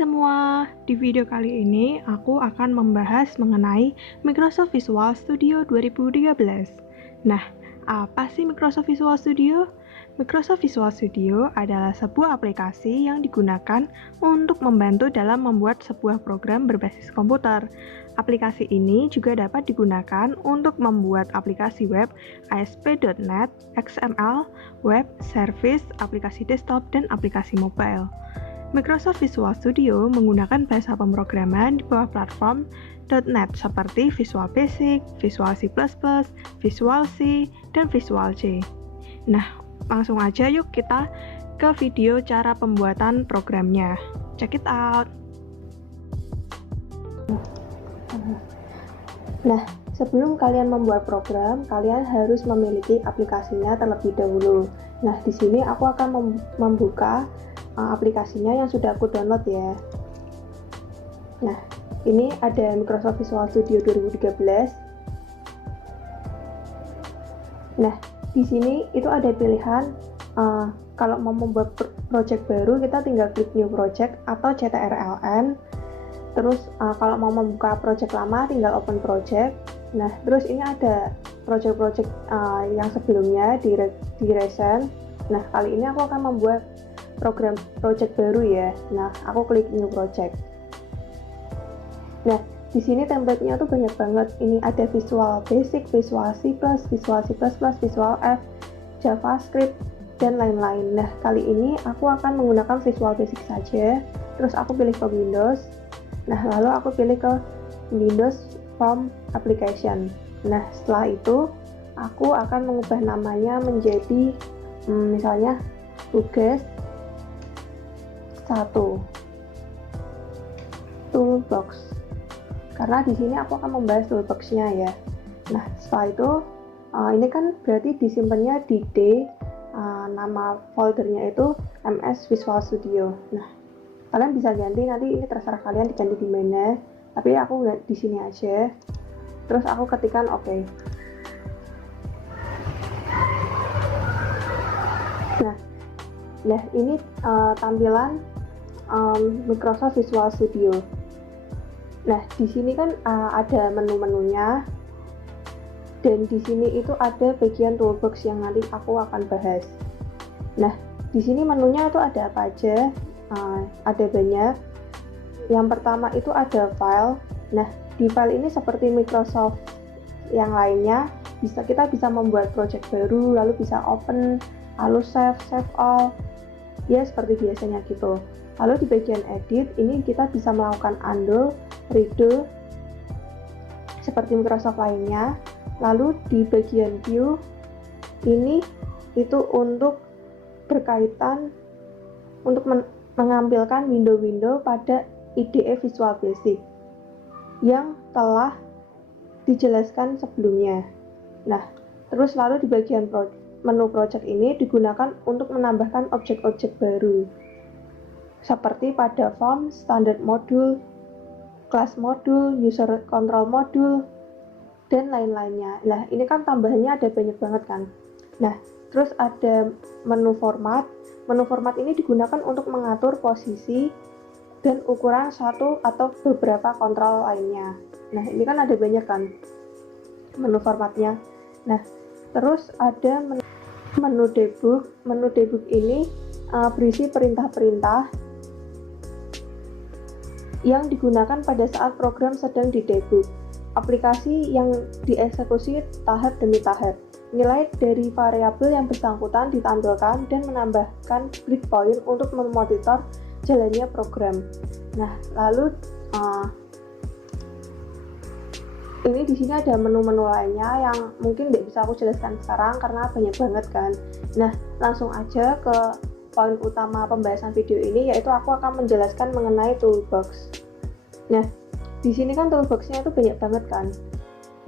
semua, di video kali ini aku akan membahas mengenai Microsoft Visual Studio 2013. Nah, apa sih Microsoft Visual Studio? Microsoft Visual Studio adalah sebuah aplikasi yang digunakan untuk membantu dalam membuat sebuah program berbasis komputer. Aplikasi ini juga dapat digunakan untuk membuat aplikasi web, ASP.NET, XML, web, service, aplikasi desktop, dan aplikasi mobile. Microsoft Visual Studio menggunakan bahasa pemrograman di bawah platform .NET seperti Visual Basic, Visual C++, Visual C, dan Visual C. Nah, langsung aja yuk kita ke video cara pembuatan programnya. Check it out! Nah, sebelum kalian membuat program, kalian harus memiliki aplikasinya terlebih dahulu. Nah, di sini aku akan membuka aplikasinya yang sudah aku download ya. Nah, ini ada Microsoft Visual Studio 2013. Nah, di sini itu ada pilihan kalau mau membuat project baru, kita tinggal klik New Project atau CTRLN. Terus kalau mau membuka project lama, tinggal Open Project. Nah, terus ini ada project-project yang sebelumnya di recent. Nah, kali ini aku akan membuat program project baru ya. Nah, aku klik New Project. Nah, di sini template-nya tuh banyak banget. Ini ada Visual Basic, Visual C++, Visual C++, Visual F, JavaScript, dan lain-lain. Nah, kali ini aku akan menggunakan Visual Basic saja. Terus aku pilih ke Windows. Nah, lalu aku pilih ke Windows Form Application. Nah, setelah itu aku akan mengubah namanya menjadi misalnya tugas 1 toolbox, karena di sini aku akan membahas toolbox-nya ya. Nah, setelah itu ini kan berarti disimpannya di D, nama foldernya itu MS Visual Studio. Nah, kalian bisa ganti, nanti ini terserah kalian diganti di mana, tapi aku nggak di sini aja. Terus aku ketikkan OK. Nah, ini tampilan Microsoft Visual Studio. Nah, di sini kan ada menu-menunya, dan di sini itu ada bagian toolbox yang nanti aku akan bahas. Nah, di sini menunya itu ada apa aja? Ada banyak. Yang pertama itu ada file. Nah, di file ini seperti Microsoft yang lainnya, kita bisa membuat project baru, lalu bisa open, lalu save all, ya seperti biasanya gitu. Lalu di bagian edit ini kita bisa melakukan undo, redo seperti Microsoft lainnya. Lalu di bagian view ini itu untuk berkaitan untuk mengambilkan window-window pada IDE Visual Basic yang telah dijelaskan sebelumnya. Nah, terus lalu di bagian menu project ini digunakan untuk menambahkan objek-objek baru seperti pada form, standard module, class module, user control module, dan lain-lainnya. Nah, ini kan tambahannya ada banyak banget kan. Nah, terus ada menu format. Menu format ini digunakan untuk mengatur posisi dan ukuran satu atau beberapa kontrol lainnya. Nah, ini kan ada banyak kan menu formatnya. Nah, terus ada menu debug. Menu debug ini berisi perintah-perintah yang digunakan pada saat program sedang didebug. Aplikasi yang dieksekusi tahap demi tahap. Nilai dari variabel yang bersangkutan ditampilkan dan menambahkan breakpoint untuk memonitor jalannya program. Nah, lalu ini di sini ada menu-menu lainnya yang mungkin tidak bisa aku jelaskan sekarang karena banyak banget kan. Nah, langsung aja ke poin utama pembahasan video ini, yaitu aku akan menjelaskan mengenai toolbox. Nah, di sini kan toolbox-nya itu banyak banget kan.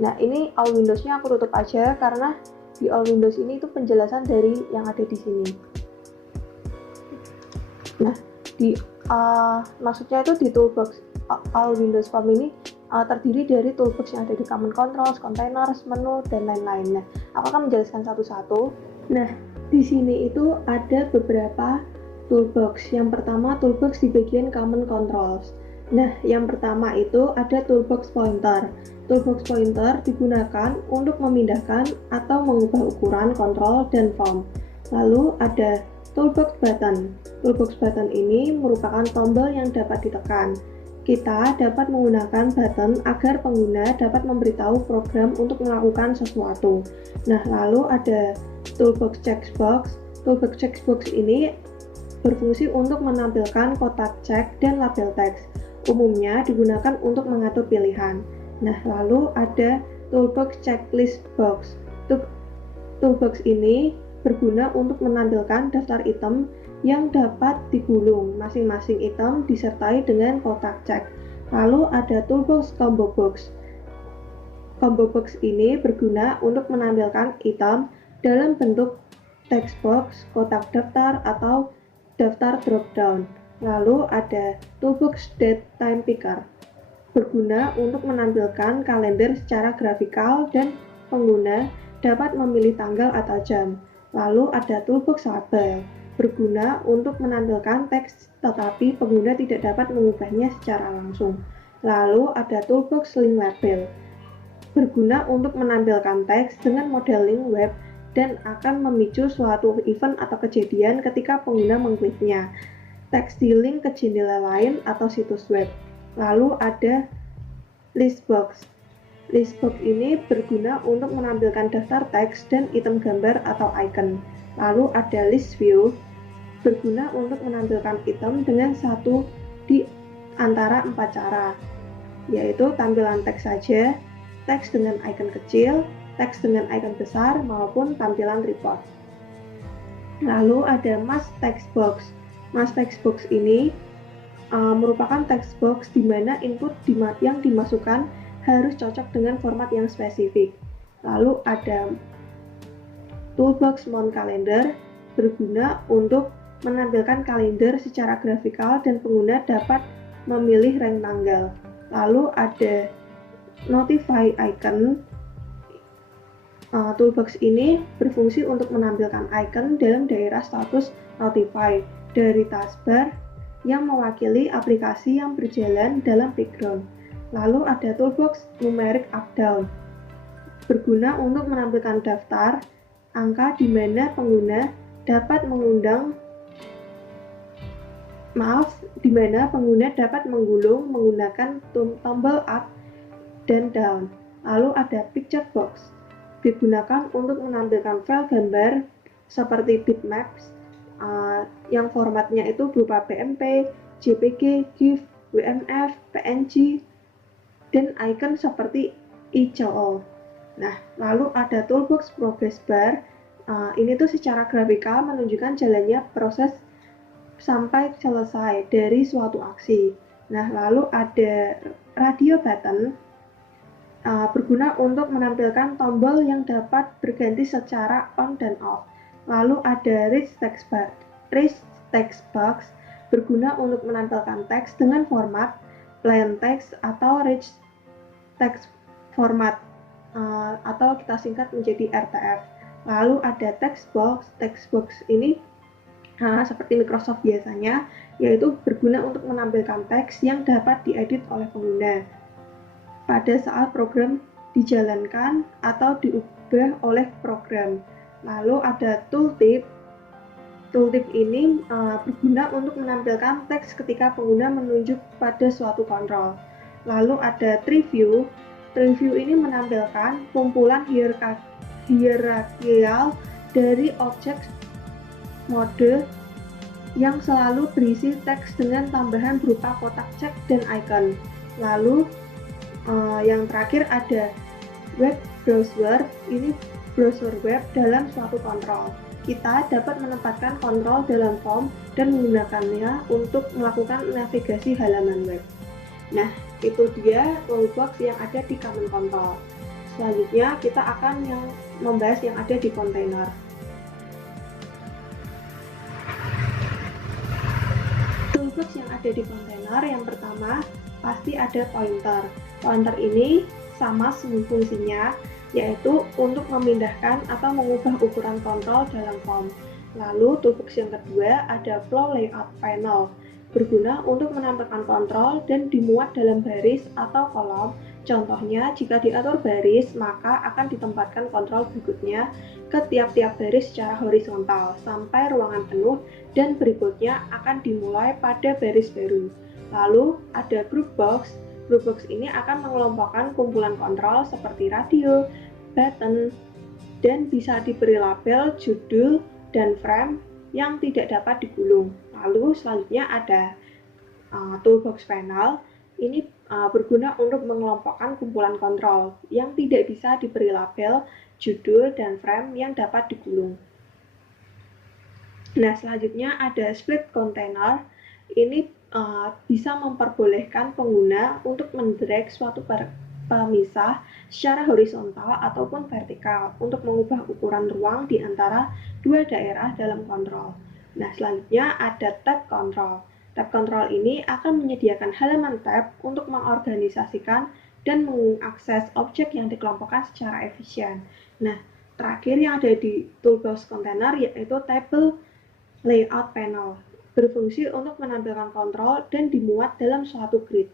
Nah, ini all Windows-nya aku tutup aja karena di all Windows ini itu penjelasan dari yang ada di sini. Nah, maksudnya itu di toolbox all Windows Form ini terdiri dari toolbox yang ada di command controls, containers, menu, dan lain-lain. Nah, aku akan menjelaskan satu-satu. Nah, di sini itu ada beberapa toolbox. Yang pertama, toolbox di bagian common controls. Nah, yang pertama itu ada toolbox pointer. Toolbox pointer digunakan untuk memindahkan atau mengubah ukuran kontrol dan form. Lalu ada toolbox button. Toolbox button ini merupakan tombol yang dapat ditekan. Kita dapat menggunakan button agar pengguna dapat memberitahu program untuk melakukan sesuatu. Nah, lalu ada toolbox checkbox. Toolbox checkbox ini berfungsi untuk menampilkan kotak cek dan label teks. Umumnya digunakan untuk mengatur pilihan. Nah, lalu ada toolbox checklist box. Toolbox ini berguna untuk menampilkan daftar item yang dapat digulung. Masing-masing item disertai dengan kotak cek. Lalu ada toolbox combo box. Combo box ini berguna untuk menampilkan item dalam bentuk text box, kotak daftar, atau daftar drop-down. Lalu ada toolbox date time picker. Berguna untuk menampilkan kalender secara grafikal dan pengguna dapat memilih tanggal atau jam. Lalu ada toolbox label. Berguna untuk menampilkan teks tetapi pengguna tidak dapat mengubahnya secara langsung. Lalu ada toolbox link label. Berguna untuk menampilkan teks dengan model link web dan akan memicu suatu event atau kejadian ketika pengguna mengkliknya. Teks di link ke jendela lain atau situs web. Lalu ada listbox. Listbox ini berguna untuk menampilkan daftar teks dan item gambar atau icon. Lalu ada list view, berguna untuk menampilkan item dengan satu di antara 4 cara, yaitu tampilan teks saja, teks dengan icon kecil, teks dengan icon besar, maupun tampilan report. Lalu ada mask text box. Mask text box ini merupakan text box di mana input yang dimasukkan harus cocok dengan format yang spesifik. Lalu ada toolbox mount calendar, berguna untuk menampilkan kalender secara grafikal dan pengguna dapat memilih rank tanggal. Lalu ada notify icon. Toolbox ini berfungsi untuk menampilkan icon dalam daerah status notify dari taskbar yang mewakili aplikasi yang berjalan dalam background. Lalu ada toolbox numeric up-down. Berguna untuk menampilkan daftar angka di mana pengguna dapat menggulung menggunakan tombol up dan down. Lalu ada picture box. Digunakan untuk menampilkan file gambar seperti bitmaps yang formatnya itu berupa PNG, JPG, GIF, WMF, PNG, dan icon seperti ICO. Nah, lalu ada toolbox progress bar. Ini tuh secara grafikal menunjukkan jalannya proses sampai selesai dari suatu aksi. Nah, lalu ada radio button. Berguna untuk menampilkan tombol yang dapat berganti secara on dan off. Lalu ada rich text box, berguna untuk menampilkan teks dengan format plain text atau rich text format, atau kita singkat menjadi RTF. Lalu ada text box ini seperti Microsoft biasanya, yaitu berguna untuk menampilkan teks yang dapat diedit oleh pengguna pada saat program dijalankan atau diubah oleh program. Lalu ada tooltip. Tooltip ini berguna untuk menampilkan teks ketika pengguna menunjuk pada suatu kontrol. Lalu ada tree view. Tree view ini menampilkan kumpulan hierarkial dari objek mode yang selalu berisi teks dengan tambahan berupa kotak cek dan icon. Lalu yang terakhir ada web browser. Ini browser web dalam suatu kontrol. Kita dapat menempatkan kontrol dalam form dan menggunakannya untuk melakukan navigasi halaman web. Nah, itu dia toolbox yang ada di common control. Selanjutnya kita akan membahas yang ada di container. Toolbox yang ada di container yang pertama pasti ada pointer. Pointer ini sama fungsinya, yaitu untuk memindahkan atau mengubah ukuran kontrol dalam form. Lalu toolbox yang kedua ada Flow Layout Panel, berguna untuk menampilkan kontrol dan dimuat dalam baris atau kolom. Contohnya, jika diatur baris, maka akan ditempatkan kontrol berikutnya ke tiap-tiap baris secara horizontal sampai ruangan penuh, dan berikutnya akan dimulai pada baris baru. Lalu ada Group Box. Group Box ini akan mengelompokkan kumpulan kontrol seperti radio, button, dan bisa diberi label, judul, dan frame yang tidak dapat digulung. Lalu selanjutnya ada Toolbox Panel. Ini berguna untuk mengelompokkan kumpulan kontrol yang tidak bisa diberi label, judul, dan frame yang dapat digulung. Nah, selanjutnya ada Split Container. Ini bisa memperbolehkan pengguna untuk mendrag suatu pemisah secara horizontal ataupun vertikal untuk mengubah ukuran ruang di antara dua daerah dalam kontrol. Nah, selanjutnya ada Tab Control. Tab Control ini akan menyediakan halaman tab untuk mengorganisasikan dan mengakses objek yang dikelompokkan secara efisien. Nah, terakhir yang ada di Toolbox Container yaitu Table Layout Panel, berfungsi untuk menampilkan kontrol dan dimuat dalam suatu grid.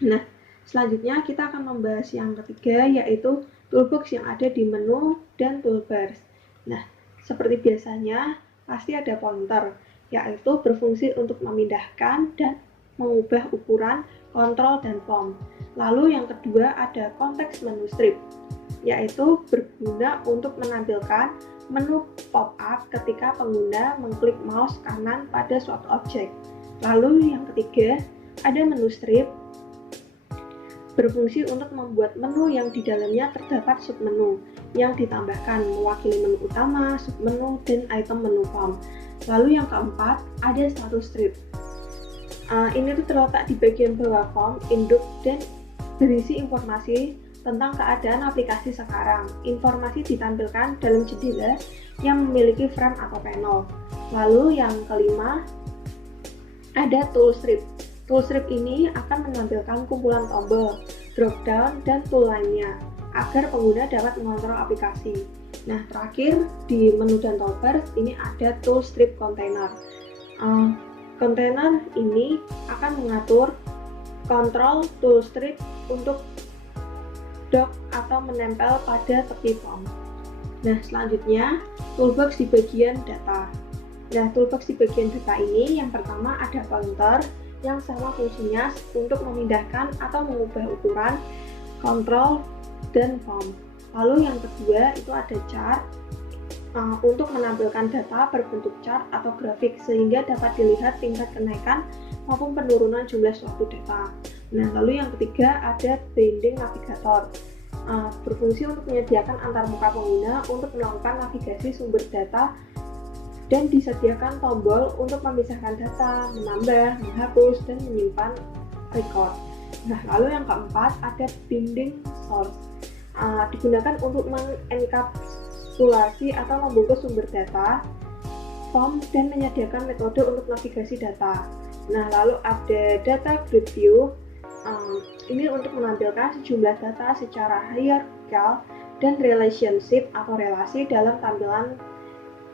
Nah, selanjutnya kita akan membahas yang ketiga yaitu toolbox yang ada di menu dan toolbars. Nah, seperti biasanya pasti ada pointer, yaitu berfungsi untuk memindahkan dan mengubah ukuran, kontrol, dan form. Lalu yang kedua ada konteks menu strip, yaitu berguna untuk menampilkan menu pop-up ketika pengguna mengklik mouse kanan pada suatu objek. Lalu yang ketiga ada menu strip, berfungsi untuk membuat menu yang di dalamnya terdapat submenu yang ditambahkan mewakili menu utama, submenu, dan item menu form. Lalu yang keempat ada status strip. Ini tuh terletak di bagian bawah form, induk, dan berisi informasi tentang keadaan aplikasi sekarang. Informasi ditampilkan dalam jendela yang memiliki frame atau panel. Lalu yang kelima ada tool strip. Tool strip ini akan menampilkan kumpulan tombol, drop down, dan tool lainnya agar pengguna dapat mengontrol aplikasi. Nah, terakhir di menu dan toolbars ini ada tool strip container. Container ini akan mengatur kontrol tool strip untuk dock atau menempel pada tepi form. Nah, selanjutnya toolbox di bagian data. Nah, toolbox di bagian data ini yang pertama ada pointer yang sama fungsinya untuk memindahkan atau mengubah ukuran, kontrol, dan form. Lalu yang kedua itu ada chart untuk menampilkan data berbentuk chart atau grafik sehingga dapat dilihat tingkat kenaikan maupun penurunan jumlah suatu data. Nah, lalu yang ketiga ada binding navigator, berfungsi untuk menyediakan antarmuka pengguna untuk melakukan navigasi sumber data, dan disediakan tombol untuk memisahkan data, menambah, menghapus, dan menyimpan record. Nah, lalu yang keempat ada binding source, digunakan untuk mengenkapsulasi atau membungkus sumber data, form, dan menyediakan metode untuk navigasi data. Nah, lalu ada data grid view, ini untuk menampilkan sejumlah data secara hierarkikal dan relationship atau relasi dalam tampilan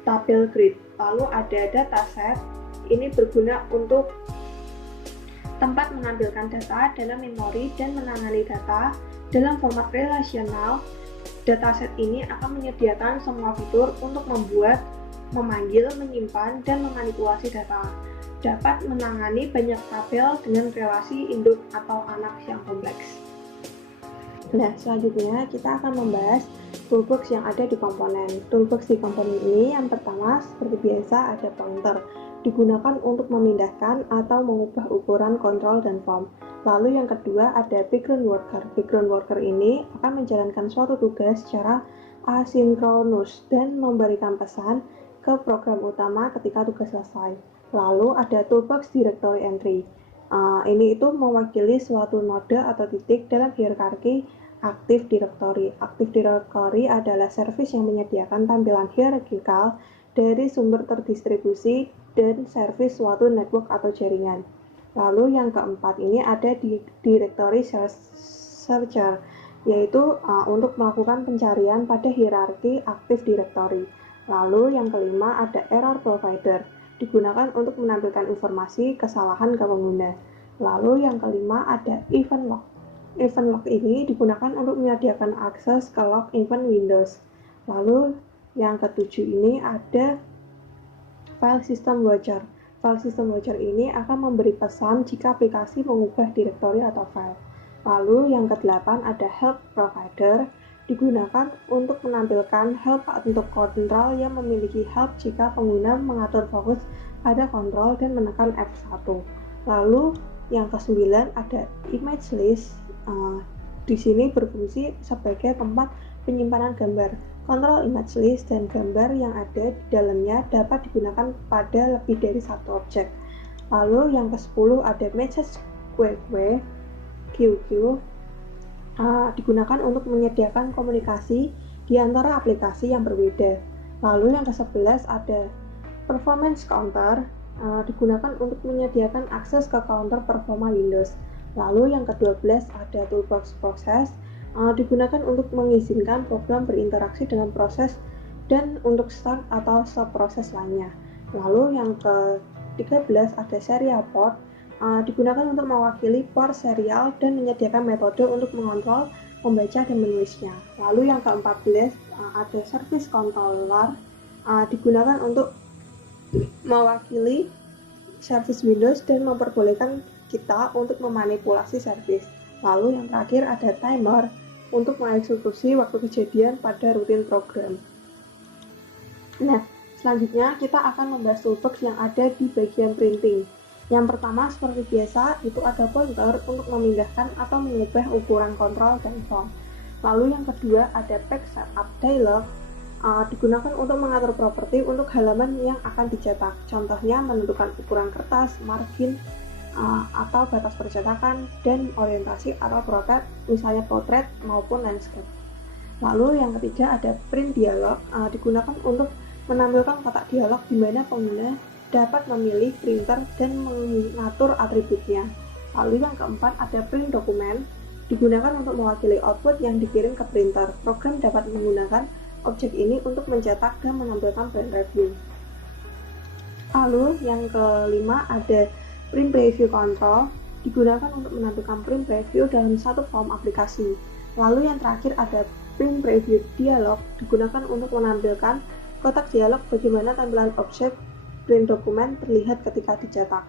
tabel grid. Lalu ada dataset, ini berguna untuk tempat menampilkan data dalam memori dan menangani data dalam format relasional. Dataset ini akan menyediakan semua fitur untuk membuat, memanggil, menyimpan, dan memanipulasi data. Dapat menangani banyak tabel dengan relasi induk atau anak yang kompleks. Nah, selanjutnya kita akan membahas toolbox yang ada di komponen. Toolbox di komponen ini yang pertama seperti biasa ada pointer, digunakan untuk memindahkan atau mengubah ukuran, kontrol, dan form. Lalu yang kedua ada background worker. Background worker ini akan menjalankan suatu tugas secara asinkronus dan memberikan pesan ke program utama ketika tugas selesai. Lalu ada toolbox directory entry. Ini itu mewakili suatu node atau titik dalam hierarki Active Directory. Active Directory adalah service yang menyediakan tampilan hierarkikal dari sumber terdistribusi dan service suatu network atau jaringan. Lalu yang keempat ini ada di Directory Searcher, yaitu untuk melakukan pencarian pada hierarki Active Directory. Lalu yang kelima ada error provider, digunakan untuk menampilkan informasi kesalahan ke pengguna. Lalu yang kelima ada event log. Event log ini digunakan untuk menyediakan akses ke log event Windows. Lalu yang ketujuh ini ada file system watcher. File system watcher ini akan memberi pesan jika aplikasi mengubah direktori atau file. Lalu yang kedelapan ada help provider, digunakan untuk menampilkan help untuk kontrol yang memiliki help jika pengguna mengatur fokus pada kontrol dan menekan F1. Lalu yang kesembilan ada image list. Di sini berfungsi sebagai tempat penyimpanan gambar. Kontrol image list dan gambar yang ada di dalamnya dapat digunakan pada lebih dari satu objek. Lalu yang ke-10 ada message queue, QQ, digunakan untuk menyediakan komunikasi di antara aplikasi yang berbeda. Lalu yang ke-11 ada performance counter, digunakan untuk menyediakan akses ke counter performa Windows. Lalu yang ke-12 ada toolbox process, digunakan untuk mengizinkan program berinteraksi dengan proses dan untuk start atau stop proses lainnya. Lalu yang ke-13 ada serial port, digunakan untuk mewakili port serial dan menyediakan metode untuk mengontrol, membaca, dan menulisnya. Lalu yang ke-14 ada service controller, digunakan untuk mewakili service Windows dan memperbolehkan kita untuk memanipulasi service. Lalu yang terakhir ada timer untuk mengeksekusi waktu kejadian pada rutin program. Nah, selanjutnya kita akan membahas toolbox yang ada di bagian printing. Yang pertama, seperti biasa, itu ada pointer untuk memindahkan atau mengubah ukuran kontrol dan font. Lalu yang kedua, ada page setup dialog, digunakan untuk mengatur properti untuk halaman yang akan dicetak. Contohnya, menentukan ukuran kertas, margin, atau batas percetakan, dan orientasi atau portrait, misalnya portrait maupun landscape. Lalu yang ketiga, ada print dialog, digunakan untuk menampilkan kotak dialog di mana pengguna dapat memilih printer dan mengatur atributnya. Lalu yang keempat ada print dokumen, digunakan untuk mewakili output yang dikirim ke printer. Program dapat menggunakan objek ini untuk mencetak dan menampilkan print review. Lalu yang kelima ada print preview control, digunakan untuk menampilkan print preview dalam satu form aplikasi. Lalu yang terakhir ada print preview dialog, digunakan untuk menampilkan kotak dialog bagaimana tampilan objek print dokumen terlihat ketika dicetak.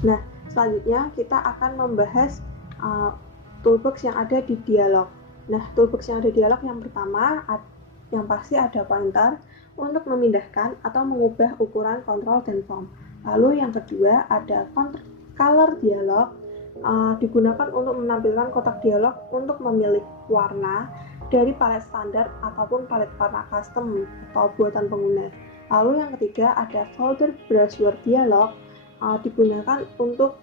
Nah, selanjutnya kita akan membahas toolbox yang ada di dialog. Nah, toolbox yang ada di dialog yang pertama, yang pasti ada pointer untuk memindahkan atau mengubah ukuran kontrol dan form. Lalu yang kedua ada color dialog, digunakan untuk menampilkan kotak dialog untuk memilih warna dari palet standar ataupun palet warna custom atau buatan pengguna. Lalu yang ketiga ada folder browser dialog, digunakan untuk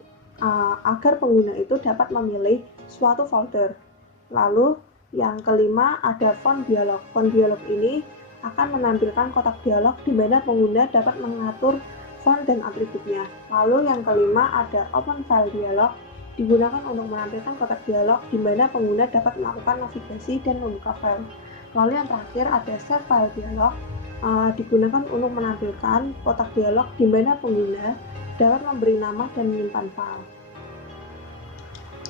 agar pengguna itu dapat memilih suatu folder. Lalu yang kelima ada font dialog. Font dialog ini akan menampilkan kotak dialog di mana pengguna dapat mengatur font dan atributnya. Lalu yang kelima ada open file dialog, digunakan untuk menampilkan kotak dialog di mana pengguna dapat melakukan navigasi dan membuka file. Lalu yang terakhir ada save file dialog, digunakan untuk menampilkan kotak dialog di mana pengguna dapat memberi nama dan menyimpan file.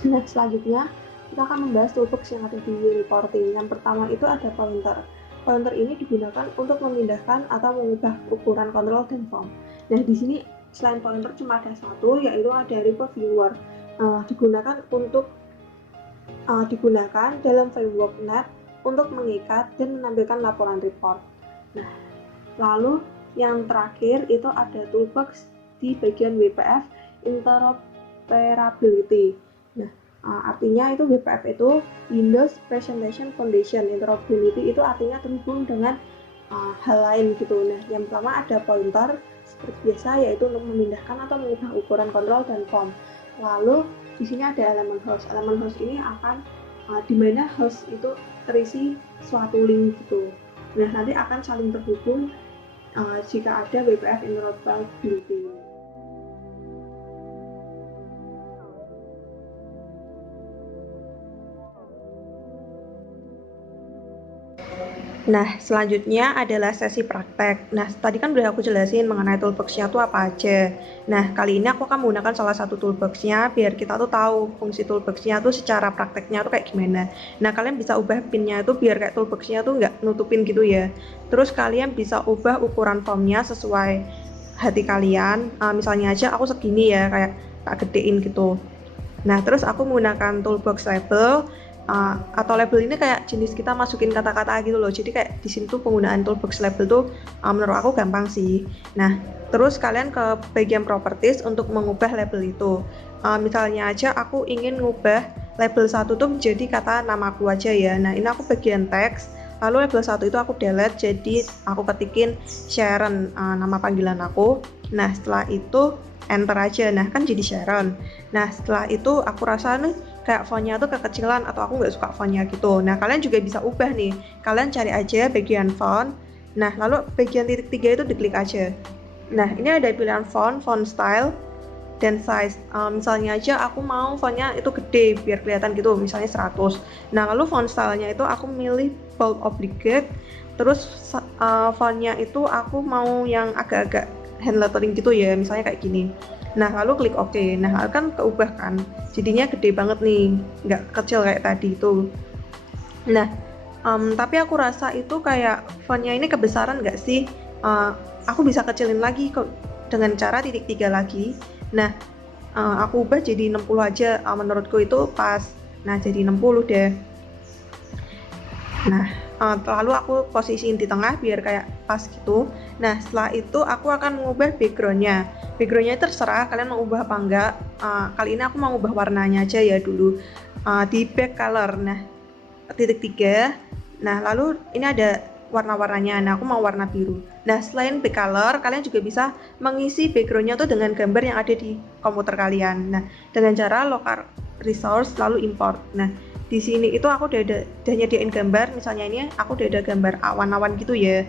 Nah, selanjutnya kita akan membahas toolbox yang ada di reporting. Yang pertama itu ada pointer. Pointer ini digunakan untuk memindahkan atau mengubah ukuran kontrol dan form. Nah, di sini selain pointer cuma ada satu, yaitu ada report viewer. Digunakan dalam framework Net untuk mengikat dan menampilkan laporan report. Nah, lalu yang terakhir itu ada toolbox di bagian WPF interoperability. Nah, artinya itu WPF itu Windows Presentation Foundation. Interoperability itu artinya terhubung dengan hal lain gitu. Nah, yang pertama ada pointer seperti biasa, yaitu untuk memindahkan atau mengubah ukuran kontrol dan form. Lalu di sini ada elemen host. Elemen host ini akan di mana host itu terisi suatu link gitu. Nah, nanti akan saling terhubung jika ada WPF interoperability. Nah, selanjutnya adalah sesi praktek. Nah, tadi kan udah aku jelasin mengenai toolbox-nya tuh apa aja. Nah, kali ini aku akan menggunakan salah satu toolbox-nya biar kita tuh tahu fungsi toolbox-nya tuh secara prakteknya tuh kayak gimana. Nah, kalian bisa ubah pin-nya tuh biar kayak toolbox-nya tuh nggak nutupin gitu ya. Terus kalian bisa ubah ukuran formnya sesuai hati kalian. Misalnya aja aku segini ya, kayak tak gedein gitu. Nah, terus aku menggunakan toolbox label. Atau label ini kayak jenis kita masukin kata-kata gitu loh. Jadi kayak di sini tuh penggunaan toolbox label tuh menurut aku gampang sih. Nah, terus kalian ke bagian properties untuk mengubah label itu. Misalnya aja aku ingin ngubah label 1 tuh menjadi kata namaku aja ya. Nah, ini aku bagian teks. Lalu label 1 itu aku delete, jadi aku ketikin Sharon, nama panggilan aku. Nah, setelah itu enter aja. Nah, kan jadi Sharon. Nah, setelah itu aku rasa nih kayak fontnya tuh kekecilan atau aku nggak suka fontnya gitu. Nah, kalian juga bisa ubah nih. Kalian cari aja bagian font. Nah, lalu bagian titik 3 itu diklik aja. Nah, ini ada pilihan font, font style, dan size. Misalnya aja aku mau fontnya itu gede biar kelihatan gitu, misalnya 100. Nah, lalu font stylenya itu aku milih bold obligate. Terus fontnya itu aku mau yang agak-agak hand lettering gitu ya, misalnya kayak gini. Nah, lalu klik OK. Nah, kan keubah kan. Jadinya gede banget nih, nggak kecil kayak tadi itu. Nah, tapi aku rasa itu kayak fontnya ini kebesaran nggak sih? Aku bisa kecilin lagi kok dengan cara titik 3 lagi. Nah, aku ubah jadi 60 aja. Menurutku itu pas. Nah, jadi 60 deh. Nah, lalu aku posisiin di tengah biar kayak pas gitu. Nah, setelah itu aku akan mengubah backgroundnya. Backgroundnya terserah kalian mau ubah apa enggak. Kali ini aku mau ubah warnanya aja ya dulu. Di back color. Nah, titik 3. Nah, lalu ini ada warna-warnanya. Nah, aku mau warna biru. Nah, selain back color, kalian juga bisa mengisi backgroundnya tuh dengan gambar yang ada di komputer kalian. Nah, dengan cara local resource lalu import. Nah, di sini itu aku udah nyediain gambar. Misalnya ini aku udah ada gambar awan-awan gitu ya.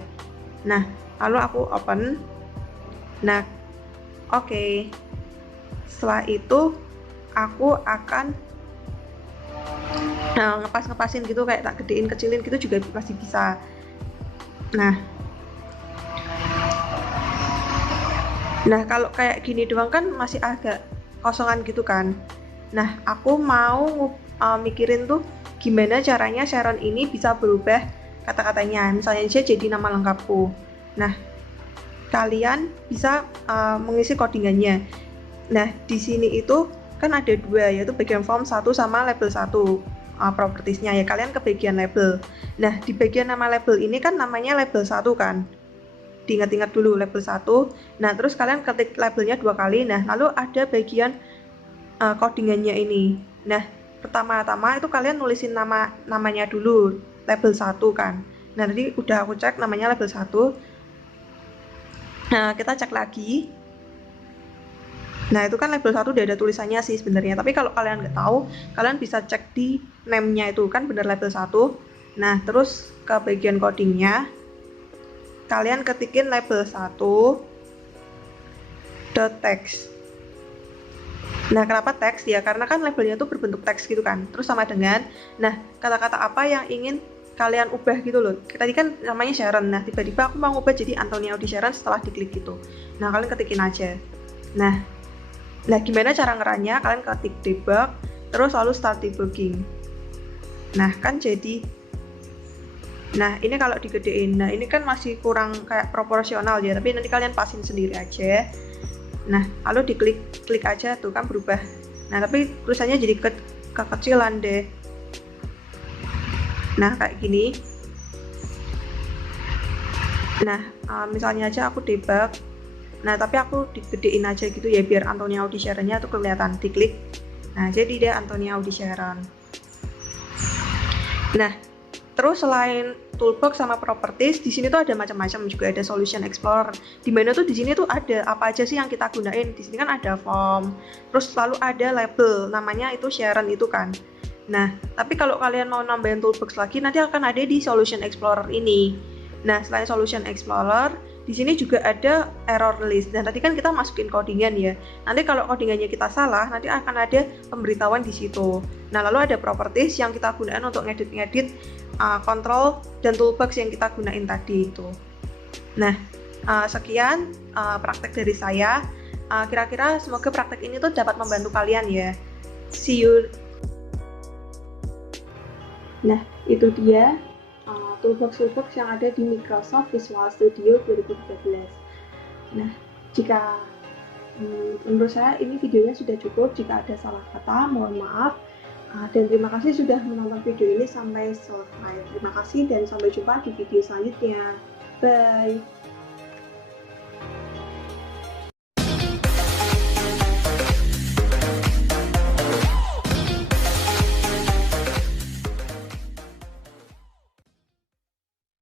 Nah, lalu aku open. Nah, oke. Setelah itu aku akan ngepas-ngepasin gitu, kayak tak gedein kecilin gitu juga masih bisa. Nah, kalau kayak gini doang kan masih agak kosongan gitu kan. Nah, aku mau mikirin tuh gimana caranya Sharon ini bisa berubah kata-katanya. Misalnya aja jadi nama lengkapku. Nah, kalian bisa mengisi codingannya. Nah, di sini itu kan ada dua, yaitu bagian form 1 sama label 1 propertiesnya ya. Kalian ke bagian label. Nah, di bagian nama label ini kan namanya label 1 kan. Diingat-ingat dulu label 1. Nah, terus kalian ketik labelnya 2 kali. Nah, lalu ada bagian codingannya ini. Nah, pertama-tama itu kalian nulisin namanya dulu, label 1 kan. Nah, tadi udah aku cek namanya label 1. Nah, kita cek lagi. Nah, itu kan label 1 udah ada tulisannya sih sebenarnya. Tapi kalau kalian nggak tahu, kalian bisa cek di name-nya itu kan bener label 1. Nah, terus ke bagian codingnya, kalian ketikin label 1 .text. Nah, kenapa teks ya? Karena kan labelnya tuh berbentuk teks gitu kan. Terus sama dengan, nah, kata-kata apa yang ingin kalian ubah gitu loh. Tadi kan namanya Sharon. Nah, tiba-tiba aku mau ubah jadi Antonia Audi Sharon setelah diklik gitu. Nah, kalian ketikin aja. Nah, gimana cara ngerannya? Kalian ketik debug, terus lalu start debugging. Nah, kan jadi, nah, ini kalau digedein, nah, ini kan masih kurang kayak proporsional ya, tapi nanti kalian pasin sendiri aja. Nah, lalu diklik aja tuh kan berubah. Nah, tapi tulisannya jadi kekecilan deh. Nah, kayak gini. Nah, misalnya aja aku debug. Nah, tapi aku digedein aja gitu ya biar Antonia Audi Sharon-nya tuh kelihatan. Diklik. Nah, jadi dia Antonia Audi Sharon. Nah, terus selain toolbox sama properties, di sini tuh ada macam-macam, juga ada solution explorer. Di mana tuh di sini tuh ada apa aja sih yang kita gunain? Di sini kan ada form, terus lalu ada label, namanya itu Sharon itu kan. Nah, tapi kalau kalian mau nambahin toolbox lagi, nanti akan ada di solution explorer ini. Nah, selain solution explorer, di sini juga ada error list. Dan tadi kan kita masukin codingan ya. Nanti kalau codingannya kita salah, nanti akan ada pemberitahuan di situ. Nah, lalu ada properties yang kita gunakan untuk ngedit-ngedit control dan toolbox yang kita gunain tadi itu. Nah, sekian praktek dari saya. Kira-kira semoga praktek ini tuh dapat membantu kalian ya. See you. Nah, itu dia toolbox yang ada di Microsoft Visual Studio 2013. Nah, jika menurut saya ini videonya sudah cukup. Jika ada salah kata, mohon maaf. Dan terima kasih sudah menonton video ini sampai selesai. Terima kasih dan sampai jumpa di video selanjutnya. Bye!